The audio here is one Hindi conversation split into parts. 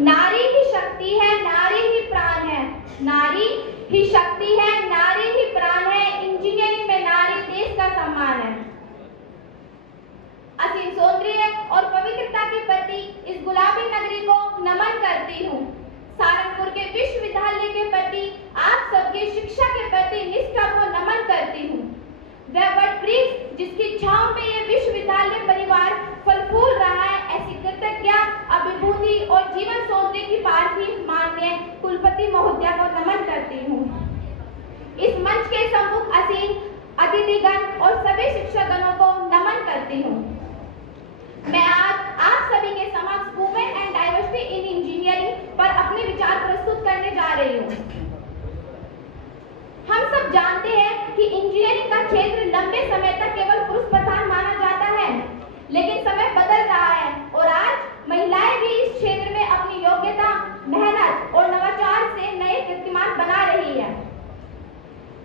नारी ही शक्ति है, नारी ही प्राण है। नारी ही शक्ति है, नारी ही प्राण है। इंजीनियरिंग में नारी देश का सम्मान है। असीम सौंदर्य और पवित्रता के प्रति इस गुलाबी नगरी को नमन करती हूँ। सहारनपुर के विश्वविद्यालय के प्रति आप सबकी शिक्षा के प्रति निष्ठा को नमन करती हूँ। वह वटवृक्ष जिसकी छांव में ये विश्वविद्यालय परिवार फल फूल रहा है, ऐसी कृतज्ञ अभिभूति और जीवन सौंदर्य की पार्थी माननीय कुलपति महोदया को नमन करती हूँ। इस मंच के सम्मुख असीम अतिथिगण और सभी शिक्षकगणों को नमन करती हूँ। मैं आज आप सभी के समक्ष women and diversity in engineering पर अपने विचार प्रस्तुत करने जा रही हूँ। हम सब जानते हैं कि इंजीनियरिंग का क्षेत्र लंबे समय तक केवल पुरुष प्रधान माना जाता है, लेकिन समय बदल रहा है और आज महिलाएं भी इस क्षेत्र में अपनी योग्यता, मेहनत और नवाचार से नए कीर्तिमान बना रही है।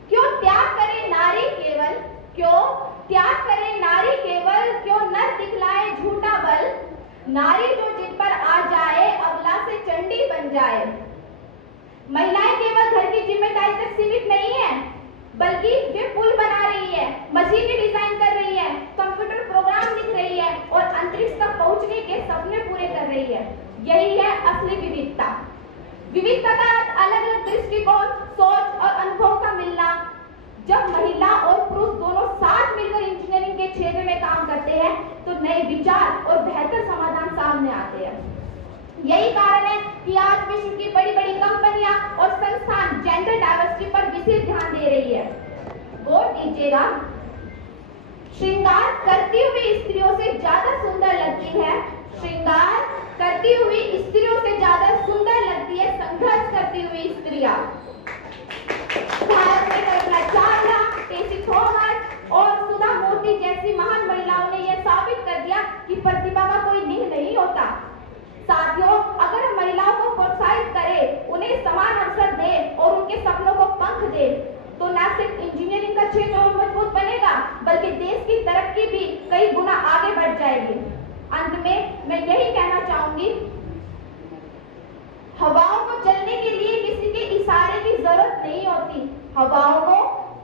क्यों त्याग करे नारी केवल, क्यों त्याग करे नारी केवल, क्यों नर दिखलाए झूठा बल। नारी जो जिन पर आ जाए अबला से चंडी बन जाए। महिलाएं केवल घर की जिम्मेदारी तक सीमित नहीं है, बल्कि वे पुल बना रही है, मशीनें डिजाइन कर रही है, कंप्यूटर प्रोग्राम लिख रही है और अंतरिक्ष तक पहुंचने के सपने पूरे कर रही है। यही है असली विविधता। विविधता का अर्थ अलग अलग दृष्टिकोण, सोच और अनुभव का मिलना। जब महिला और पुरुष दोनों साथ मिलकर इंजीनियरिंग के क्षेत्र में काम करते हैं तो नए विचार और बेहतर समाधान सामने आते हैं। यही कारण है कि आज विश्व की बड़ी बड़ी कंपनियां और संस्थान जेंडर डाइवर्सिटी पर विशेष ध्यान दे रही है। गौर दीजिएगा, श्रृंगार करती हुई स्त्रियों से ज्यादा सुंदर लगती है, श्रृंगार करती हुई स्त्रियों से ज्यादा सुंदर लगती है संघर्ष करती हुई स्त्रियां। भारत में कल्पना चावला, टेसी थॉमस और सुधा मूर्ति जैसी महान महिलाओं ने यह साबित कर दिया कि प्रतिभा का कोई लिंग नहीं होता। साथियों, अगर हम महिलाओं को प्रोत्साहित करें, उन्हें समान अवसर दें और उनके सपनों को पंख दें, तो न सिर्फ इंजीनियरिंग का क्षेत्र और मजबूत बनेगा, बल्कि देश की तरक्की भी कई गुना आगे बढ़ जाएगी। अंत में मैं यही कहना चाहूंगी, हवाओं को चलने के लिए किसी के इशारे की जरूरत नहीं होती। हवाओं को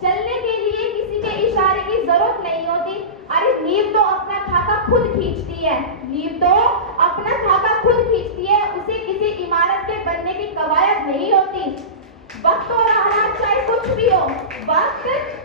चलने के लिए किसी के इशारे की जरूरत नहीं होती। अरे नींव तो अपना खाका खुद खींचती है, नींव तो अपना खाका खुद खींचती है, उसे किसी इमारत के बनने की कवायद नहीं होती। वक्त और हालात चाहे कुछ भी हो, वक्त